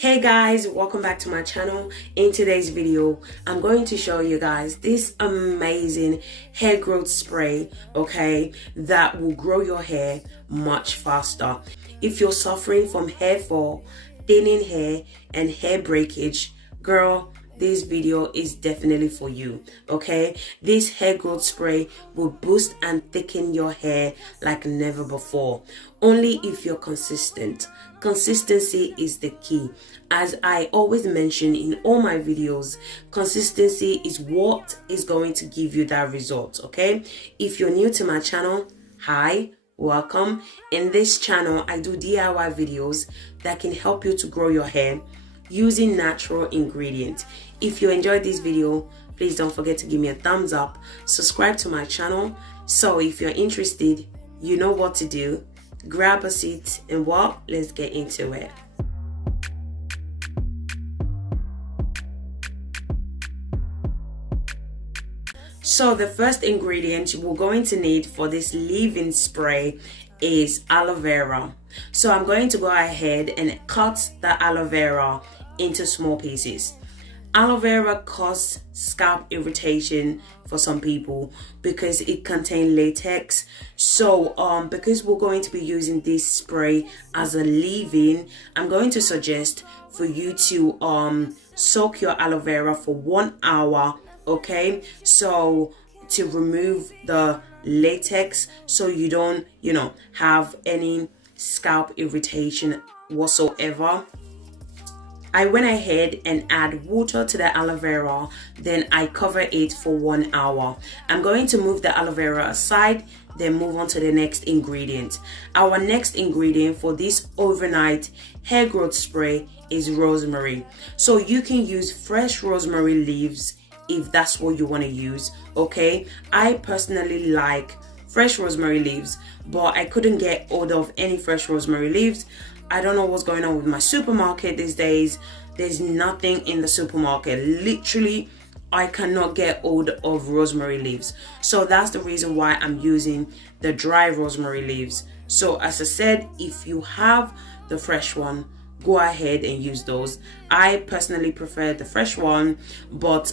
Hey guys, welcome back to my channel. In today's video, I'm going to show you guys this amazing hair growth spray, okay, that will grow your hair much faster. If you're suffering from hair fall, thinning hair, and hair breakage, girl, this video is definitely for you, okay? This hair growth spray will boost and thicken your hair like never before, only if you're consistent. Consistency is the key. As I always mention in all my videos, consistency is what is going to give you that result, okay? If you're new to my channel, hi, welcome. In this channel, I do DIY videos that can help you to grow your hair using natural ingredients. If you enjoyed this video, please don't forget to give me a thumbs up, subscribe to my channel. So if you're interested, you know what to do. Grab a seat and let's get into it. So the first ingredient we're going to need for this leave-in spray is aloe vera. So I'm going to go ahead and cut the aloe vera into small pieces. Aloe vera causes scalp irritation for some people because it contains latex. So because we're going to be using this spray as a leave-in, I'm going to suggest for you to soak your aloe vera for 1 hour, okay? So to remove the latex so you don't, have any scalp irritation whatsoever. I went ahead and add water to the aloe vera, then I cover it for 1 hour. I'm going to move the aloe vera aside, then move on to the next ingredient. Our next ingredient for this overnight hair growth spray is rosemary. So you can use fresh rosemary leaves if that's what you want to use, okay? I personally like fresh rosemary leaves, but I couldn't get hold of any fresh rosemary leaves. I don't know what's going on with my supermarket these days. There's nothing in the supermarket. Literally, I cannot get hold of rosemary leaves. So that's the reason why I'm using the dry rosemary leaves. So as I said, if you have the fresh one, go ahead and use those. I personally prefer the fresh one, but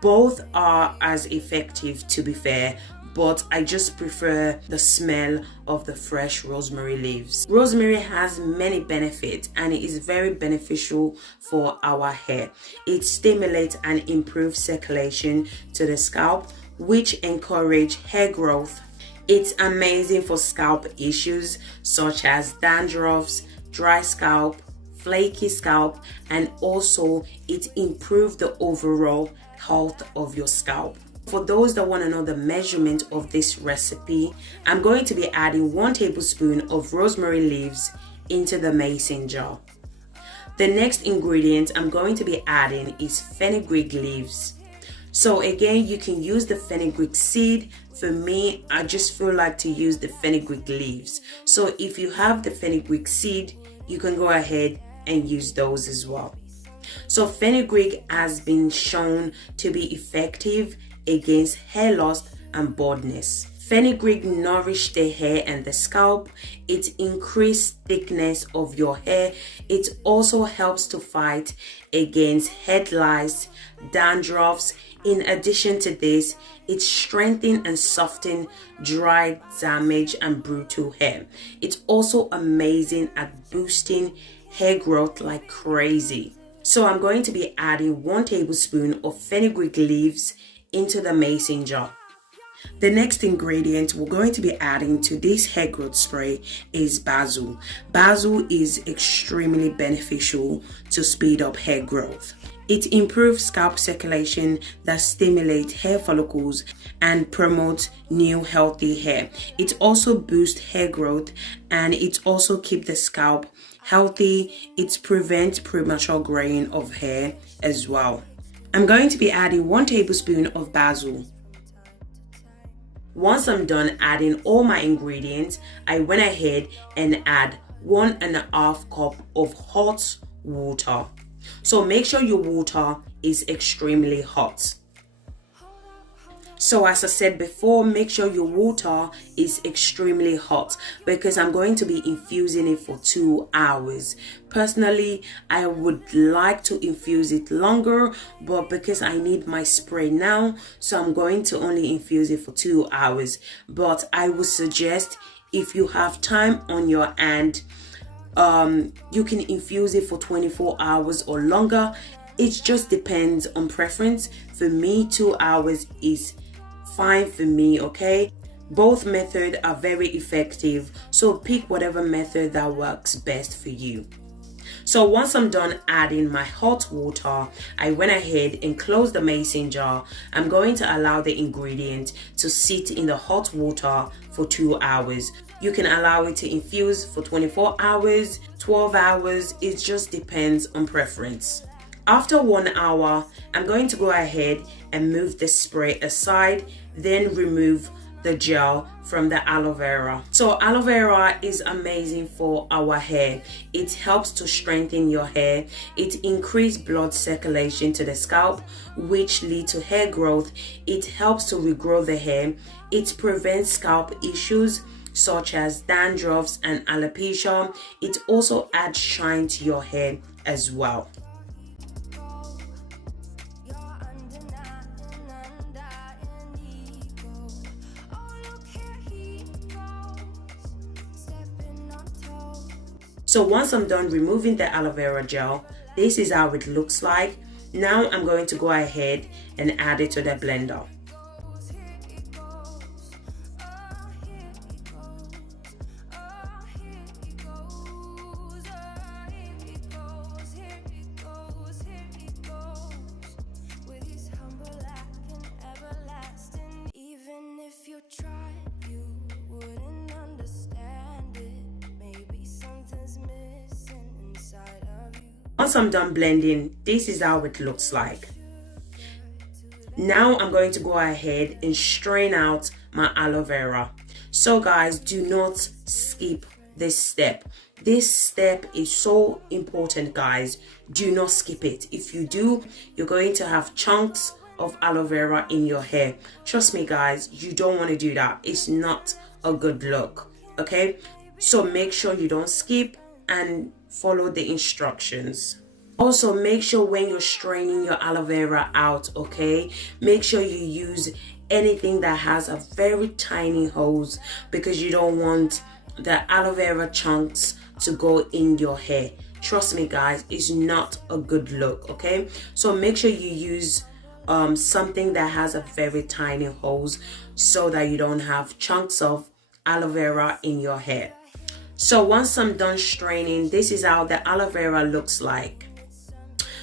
both are as effective, to be fair, but I just prefer the smell of the fresh rosemary leaves. Rosemary has many benefits and it is very beneficial for our hair. It stimulates and improves circulation to the scalp, which encourage hair growth. It's amazing for scalp issues such as dandruffs, dry scalp, flaky scalp, and also it improves the overall health of your scalp. For those that want to know the measurement of this recipe, I'm going to be adding 1 tablespoon of rosemary leaves into the mason jar. The next ingredient I'm going to be adding is fenugreek leaves. So again, you can use the fenugreek seed. For me, I just feel like to use the fenugreek leaves. So if you have the fenugreek seed, you can go ahead and use those as well. So fenugreek has been shown to be effective against hair loss and baldness. Fenugreek nourishes the hair and the scalp. It increases thickness of your hair. It also helps to fight against head lice, dandruffs. In addition to this, it strengthens and softens dry, damaged, and brittle hair. It's also amazing at boosting hair growth like crazy. So I'm going to be adding 1 tablespoon of fenugreek leaves into the mason jar. The next ingredient we're going to be adding to this hair growth spray is basil. Basil is extremely beneficial to speed up hair growth. It improves scalp circulation that stimulates hair follicles and promotes new healthy hair. It also boosts hair growth and it also keeps the scalp healthy. It prevents premature graying of hair as well. I'm going to be adding 1 tablespoon of basil. Once I'm done adding all my ingredients, I went ahead and add 1.5 cup of hot water. So make sure your water is extremely hot. So as I said before, make sure your water is extremely hot because I'm going to be infusing it for 2 hours. Personally, I would like to infuse it longer, but because I need my spray now, so I'm going to only infuse it for 2 hours. But I would suggest, if you have time on your hand, you can infuse it for 24 hours or longer. It just depends on preference. For me, 2 hours is fine for me, okay? Both methods are very effective, so pick whatever method that works best for you. So once I'm done adding my hot water, I went ahead and closed the mason jar. I'm going to allow the ingredient to sit in the hot water for 2 hours. You can allow it to infuse for 24 hours, 12 hours, it just depends on preference. After 1 hour, I'm going to go ahead and move the spray aside, then remove the gel from the aloe vera. So aloe vera is amazing for our hair. It helps to strengthen your hair. It increases blood circulation to the scalp, which leads to hair growth. It helps to regrow the hair. It prevents scalp issues such as dandruffs and alopecia. It also adds shine to your hair as well. So once I'm done removing the aloe vera gel, this is how it looks like. Now I'm going to go ahead and add it to the blender. Once I'm done blending, this is how it looks like. Now I'm going to go ahead and strain out my aloe vera. So guys, do not skip this step. This step is so important, guys. Do not skip it. If you do, you're going to have chunks of aloe vera in your hair. Trust me, guys, you don't want to do that. It's not a good look, okay? So make sure you don't skip and follow the instructions. Also, make sure when you're straining your aloe vera out, okay, make sure you use anything that has a very tiny hose because you don't want the aloe vera chunks to go in your hair. Trust me, guys, it's not a good look, okay? So make sure you use something that has a very tiny hose so that you don't have chunks of aloe vera in your hair. So once I'm done straining, this is how the aloe vera looks like.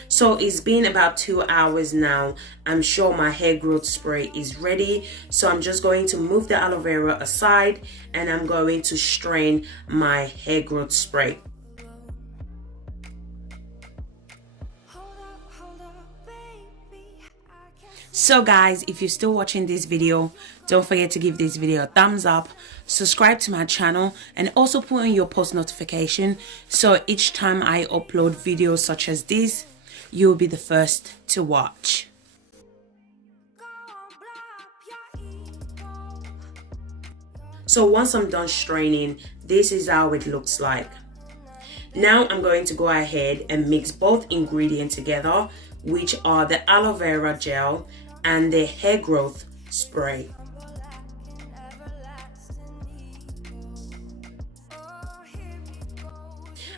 So it's been about 2 hours now. I'm sure my hair growth spray is ready. So I'm just going to move the aloe vera aside and I'm going to strain my hair growth spray. So guys, if you're still watching this video, don't forget to give this video a thumbs up, subscribe to my channel, and also put on your post notification so each time I upload videos such as this, you'll be the first to watch. So once I'm done straining, this is how it looks like. Now I'm going to go ahead and mix both ingredients together, which are the aloe vera gel and the hair growth spray.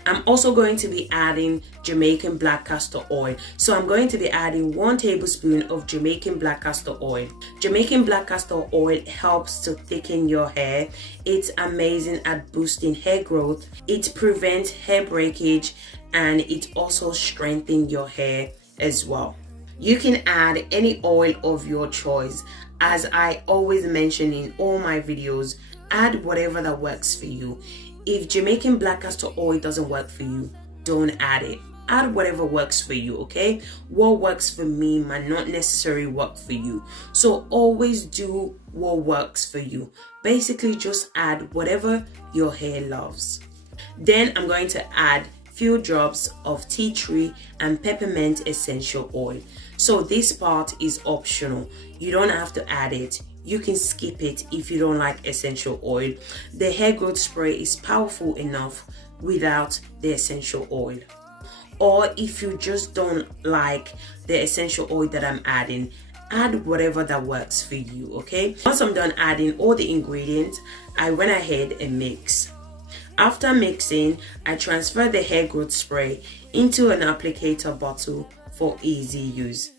I'm also going to be adding Jamaican black castor oil. So I'm going to be adding 1 tablespoon of Jamaican black castor oil. Jamaican black castor oil helps to thicken your hair. It's amazing at boosting hair growth. It prevents hair breakage and it also strengthens your hair as well. You can add any oil of your choice. As I always mention in all my videos, add whatever that works for you. If Jamaican black castor oil doesn't work for you, don't add it. Add whatever works for you, okay? What works for me might not necessarily work for you. So always do what works for you. Basically, just add whatever your hair loves. Then I'm going to add few drops of tea tree and peppermint essential oil. So this part is optional. You don't have to add it. You can skip it if you don't like essential oil. The hair growth spray is powerful enough without the essential oil. Or if you just don't like the essential oil that I'm adding, add whatever that works for you, okay? Once I'm done adding all the ingredients, I went ahead and mix. After mixing, I transfer the hair growth spray into an applicator bottle for easy use.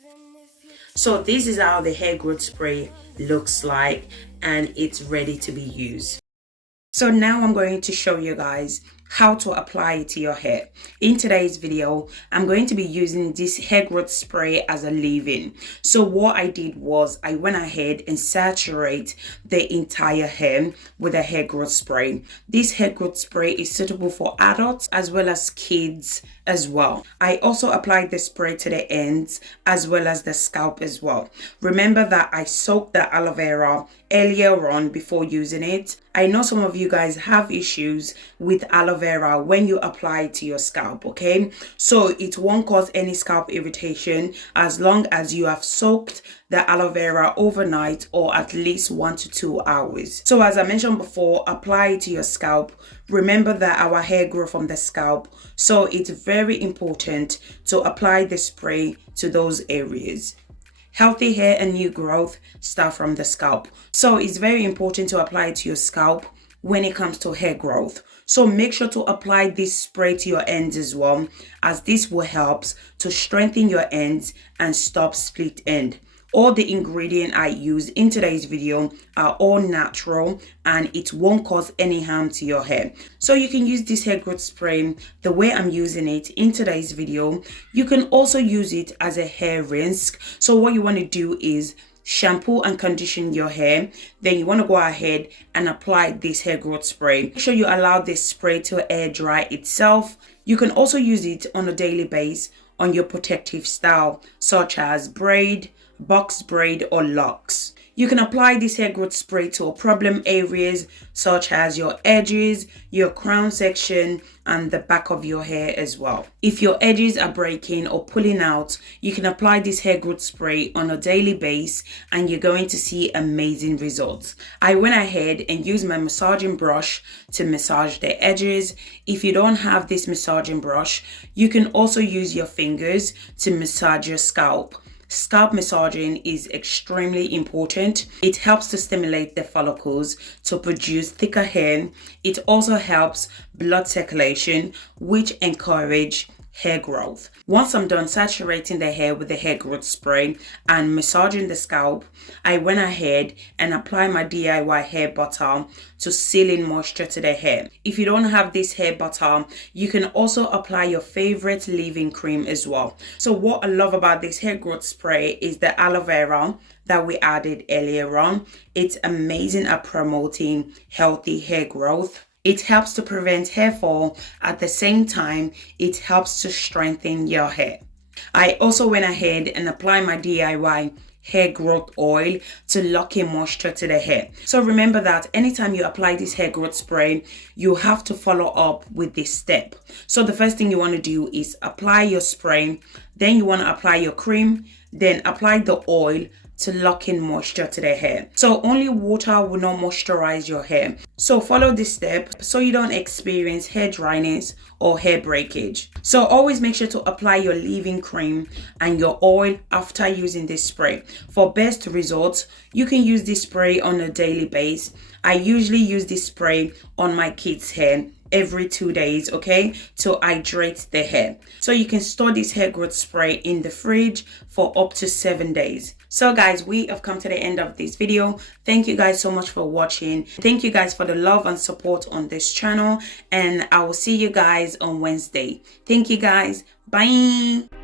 So this is how the hair growth spray looks like, and it's ready to be used. So now I'm going to show you guys how to apply it to your hair. In today's video, I'm going to be using this hair growth spray as a leave-in. So what I did was I went ahead and saturate the entire hair with a hair growth spray. This hair growth spray is suitable for adults as well as kids as well. I also applied the spray to the ends as well as the scalp as well. Remember that I soaked the aloe vera earlier on before using it. I know some of you guys have issues with aloe vera when you apply it to your scalp, okay? So it won't cause any scalp irritation as long as you have soaked the aloe vera overnight or at least 1 to 2 hours. So as I mentioned before, apply it to your scalp. Remember that our hair grows from the scalp, so it's very important to apply the spray to those areas. Healthy hair and new growth start from the scalp. So it's very important to apply it to your scalp when it comes to hair growth. So make sure to apply this spray to your ends as well, as this will help to strengthen your ends and stop split end. All the ingredients I use in today's video are all natural and it won't cause any harm to your hair. So you can use this hair growth spray the way I'm using it in today's video. You can also use it as a hair rinse. So what you want to do is shampoo and condition your hair. Then you want to go ahead and apply this hair growth spray. Make sure you allow this spray to air dry itself. You can also use it on a daily basis on your protective style, such as braid, box braid or locks. You can apply this hair growth spray to problem areas such as your edges, your crown section and the back of your hair as well. If your edges are breaking or pulling out, you can apply this hair growth spray on a daily basis and you're going to see amazing results. I went ahead and used my massaging brush to massage the edges. If you don't have this massaging brush, you can also use your fingers to massage your scalp. Scalp massaging is extremely important. It helps to stimulate the follicles to produce thicker hair. It also helps blood circulation, which encourage hair growth. Once I'm done saturating the hair with the hair growth spray and massaging the scalp, I went ahead and applied my DIY hair butter to seal in moisture to the hair. If you don't have this hair butter, you can also apply your favorite leave-in cream as well. So what I love about this hair growth spray is the aloe vera that we added earlier on. It's amazing at promoting healthy hair growth. It helps to prevent hair fall. At the same time, it helps to strengthen your hair. I also went ahead and applied my DIY hair growth oil to lock in moisture to the hair. So remember that anytime you apply this hair growth spray, you have to follow up with this step. So the first thing you want to do is apply your spray, then you want to apply your cream, then apply the oil to lock in moisture to the hair. So only water will not moisturize your hair. So follow this step so you don't experience hair dryness or hair breakage. So always make sure to apply your leave-in cream and your oil after using this spray. For best results, you can use this spray on a daily basis. I usually use this spray on my kids' hair every 2 days, okay, to hydrate the hair. So you can store this hair growth spray in the fridge for up to 7 days. So guys, we have come to the end of this video. Thank you guys so much for watching. Thank you guys for the love and support on this channel, and I will see you guys on Wednesday. Thank you guys. Bye.